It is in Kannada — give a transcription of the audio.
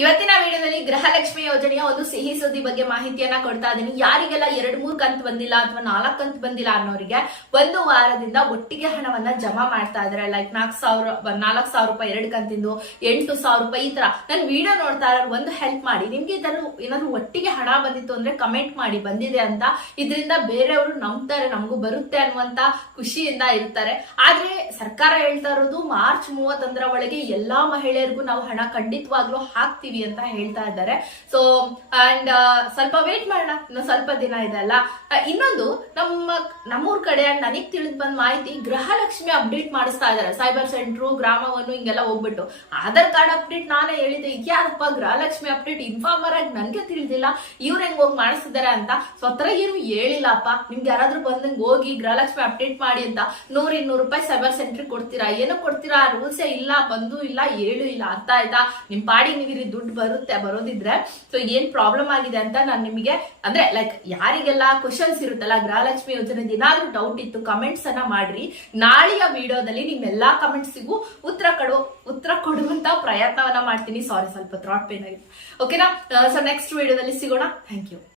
ಇವತ್ತಿನ ವಿಡಿಯೋದಲ್ಲಿ ಗೃಹಲಕ್ಷ್ಮಿ ಯೋಜನೆಯ ಒಂದು ಸಿಹಿ ಸುದ್ದಿ ಬಗ್ಗೆ ಮಾಹಿತಿಯನ್ನ ಕೊಡ್ತಾ ಇದ್ದೀನಿ ಯಾರಿಗೆಲ್ಲ ಎರಡ್ ಮೂರ್ ಕಂತ್ ಬಂದಿಲ್ಲ ಅಥವಾ ನಾಲ್ಕು ಕಂತ್ ಬಂದಿಲ್ಲ ಅನ್ನೋರಿಗೆ ಒಂದು ವಾರದಿಂದ ಒಟ್ಟಿಗೆ ಹಣವನ್ನ ಜಮಾ ಮಾಡ್ತಾ ಇದಾರೆ. ಲೈಕ್ ನಾಲ್ಕು ಸಾವಿರ ನಾಲ್ಕು ಸಾವಿರ ರೂಪಾಯಿ, ಎರಡು ಕಂತಿಂದು, ಎಂಟು ಸಾವಿರ ರೂಪಾಯಿ ಈ ತರ. ನಾನು ವಿಡಿಯೋ ನೋಡ್ತಾ ಇರೋರು ಒಂದು ಹೆಲ್ಪ್ ಮಾಡಿ. ನಿಮ್ಗೆ ಇದನ್ನು ಏನಾದ್ರು ಒಟ್ಟಿಗೆ ಹಣ ಬಂದಿತ್ತು ಅಂದ್ರೆ ಕಮೆಂಟ್ ಮಾಡಿ. ಬಂದಿದೆ ಅಂತ ಇದರಿಂದ ಬೇರೆಯವರು ನಂಬ್ತಾರೆ, ನಮಗೂ ಬರುತ್ತೆ ಅನ್ನುವಂತ ಖುಷಿಯಿಂದ ಇರ್ತಾರೆ. ಆದ್ರೆ ಸರ್ಕಾರ ಹೇಳ್ತಾ ಇರೋದು ಮಾರ್ಚ್ ಮೂವತ್ತೊಂದರ ಒಳಗೆ ಎಲ್ಲಾ ಮಹಿಳೆಯರಿಗೂ ನಾವು ಹಣ ಖಂಡಿತವಾಗ್ಲೂ ಹಾಕ್ತೀವಿ. ಅಂತ ಹೇಳ್ತಾ ಇದ್ದಾರೆ. ಸೊ ಅಂಡ್ ಸ್ವಲ್ಪ ವೇಟ್ ಮಾಡೋಣ. ಇನ್ನು ಸ್ವಲ್ಪ ದಿನ ಇದೆ ಅಲ್ಲ ಇನ್ನೊಂದು, ನಮ್ಮ, ನಮ್ಮೂರ್ ಕಡೆ ಅಂಡ್ ನನಗ್ ತಿಳಿದ್ ಬಂದ ಮಾಹಿತಿ ಗೃಹಲಕ್ಷ್ಮಿ ಅಪ್ಡೇಟ್ ಮಾಡಿಸ್ತಾ ಇದಾರೆ ಸೈಬರ್ ಸೆಂಟ್ರು ಗ್ರಾಮವನ್ನು ಹಿಂಗೆಲ್ಲ ಹೋಗ್ಬಿಟ್ಟು. ಆಧಾರ್ ಕಾರ್ಡ್ ಅಪ್ಡೇಟ್ ನಾನೇ ಹೇಳಿದೆ ಯಾರಪ್ಪ ಗೃಹಲಕ್ಷ್ಮಿ ಅಪ್ಡೇಟ್ ಇನ್ಫಾರ್ಮರ್ ಆಗಿ ನನ್ಗೆ ತಿಳಿದಿಲ್ಲ. ಇವ್ರ ಹೆಂಗ್ ಹೋಗಿ ಮಾಡಿಸ್ತಿದ್ದಾರೆ ಅಂತ ಸೊ ಹತ್ರ ಏನು ಹೇಳಿಲ್ಲಪ್ಪ. ನಿಮ್ಗೆ ಯಾರಾದ್ರೂ ಬಂದಂಗ್ ಹೋಗಿ ಗೃಹಲಕ್ಷ್ಮಿ ಅಪ್ಡೇಟ್ ಮಾಡಿ ಅಂತ ನೂರ್ ಇನ್ನೂರು ರೂಪಾಯಿ ಸೈಬರ್ ಸೆಂಟ್ರಿಗೆ ಕೊಡ್ತೀರಾ? ಏನೋ ಕೊಡ್ತೀರಾ? ರೂಲ್ಸೇ ಇಲ್ಲ, ಬಂದು ಇಲ್ಲ ಹೇಳು ಇಲ್ಲ, ಅರ್ಥ ಆಯ್ತಾ? ನಿಮ್ ಪಾಡಿ ನೀವಿರಿ ದುಡ್ಡು ಬರುತ್ತೆ ಬರೋದಿದ್ರೆ ಸೊ ಏನ್ ಪ್ರಾಬ್ಲಮ್ ಆಗಿದೆ ಅಂತ ನಾನು ನಿಮಗೆ, ಅಂದ್ರೆ ಲೈಕ್ ಯಾರಿಗೆಲ್ಲ ಕ್ವಶನ್ಸ್ ಇರುತ್ತಲ್ಲ, ಗೃಹಲಕ್ಷ್ಮಿ ಯೋಜನೆ ಏನಾದ್ರೂ ಡೌಟ್ ಇತ್ತು ಕಮೆಂಟ್ಸ್ ಅನ್ನ ಮಾಡ್ರಿ. ನಾಳೆಯ ವಿಡಿಯೋದಲ್ಲಿ ನಿಮ್ಮೆಲ್ಲಾ ಕಮೆಂಟ್ಸಿಗೂ ಉತ್ತರ ಕೊಡು, ಉತ್ತರ ಕೊಡುವಂತ ಪ್ರಯತ್ನವನ್ನ ಮಾಡ್ತೀನಿ. ಸಾರಿ ಸ್ವಲ್ಪ ಥ್ರಾಟ್ ಪೇನ್ ಆಗಿದೆ. ಓಕೆನಾ ಸೊ ನೆಕ್ಸ್ಟ್ ವಿಡಿಯೋದಲ್ಲಿ ಸಿಗೋಣ. Thank you